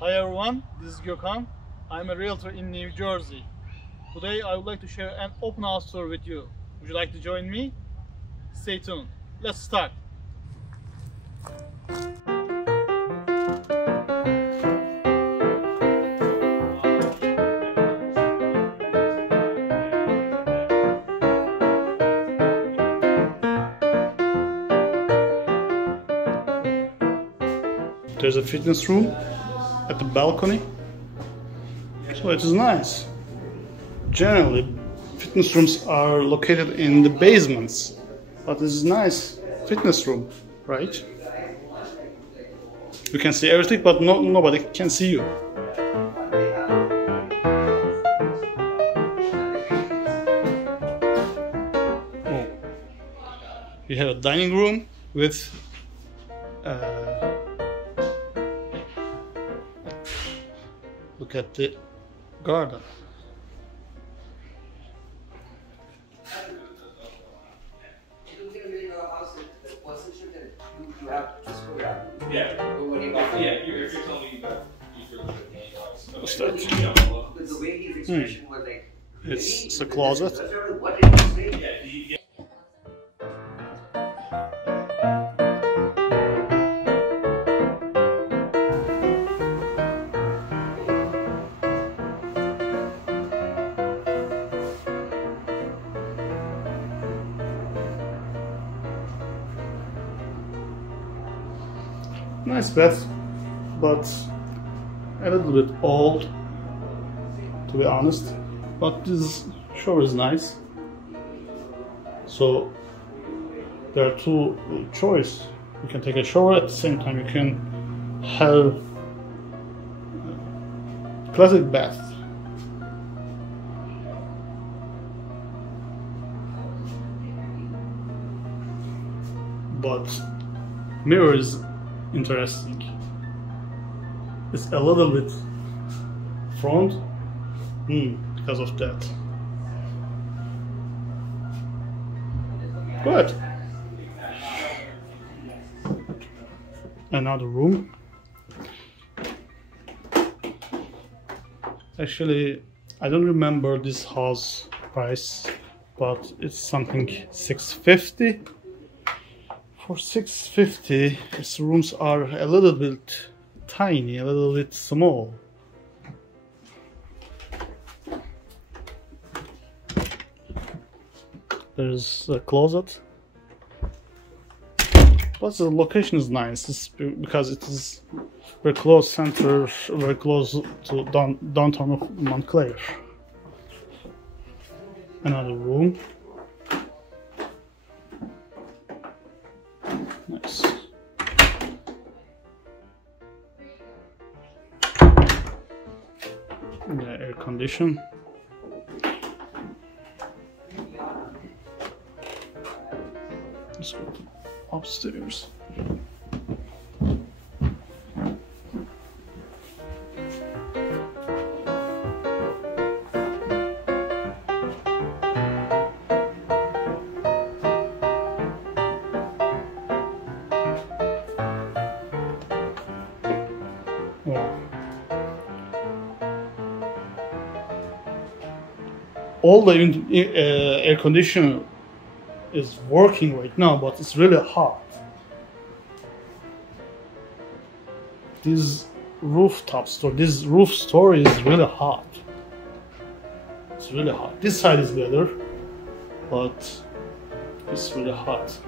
Hi everyone, this is Gokhan. I'm a realtor in New Jersey. Today I would like to share an open house tour with you. Would you like to join me? Stay tuned. Let's start. There's a fitness room at the balcony, so it is nice. Generally, fitness rooms are located in the basements, but this is nice fitness room, right? You can see everything, but nobody can see you. Oh. We have a dining room with look at the garden. What's that? It's a closet. Nice bed, but a little bit old, to be honest. But this shower is nice. So there are two choices. You can take a shower at the same time. You can have a classic bath. But mirror is interesting. It's a little bit front because of that. Good. Another room. Actually, I don't remember this house price, but it's something $650. For $650, its rooms are a little bit tiny, a little bit small. There's a closet, but the location is nice. It's because it is very close center, very close to downtown of Montclair. Another room. Nice. The air condition. Let's go upstairs. All the air conditioner is working right now, but it's really hot. This this roof story is really hot. It's really hot. This side is better, but it's really hot.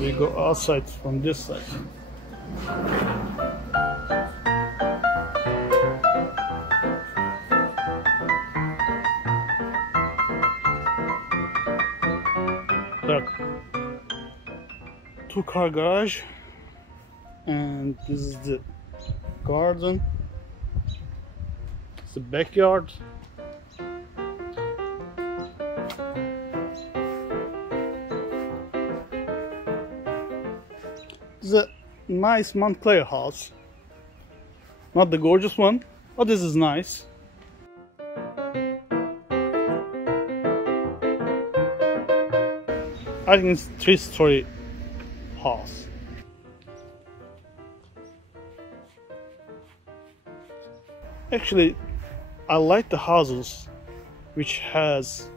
We go outside from this side. There are two-car garage, and this is the garden. It's the backyard. It's a nice Montclair house. Not the gorgeous one, but this is nice. I think it's a 3-story house. Actually, I like the houses which has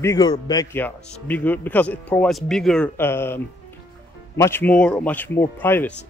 bigger backyards, bigger because it provides bigger, much more privacy.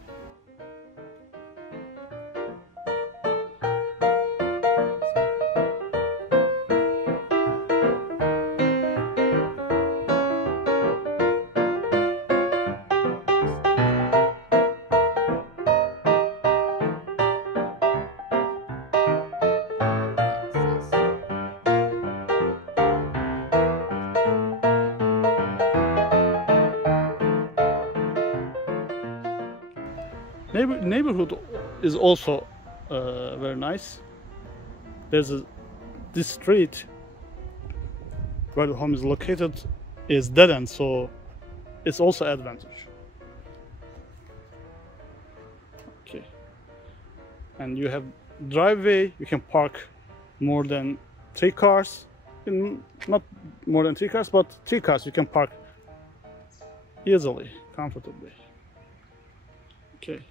Neighborhood is also very nice. There's this street where the home is located is dead end, so it's also advantage. Okay, and you have driveway. You can park more than 3 cars. Not more than 3 cars, but 3 cars you can park easily, comfortably. Okay.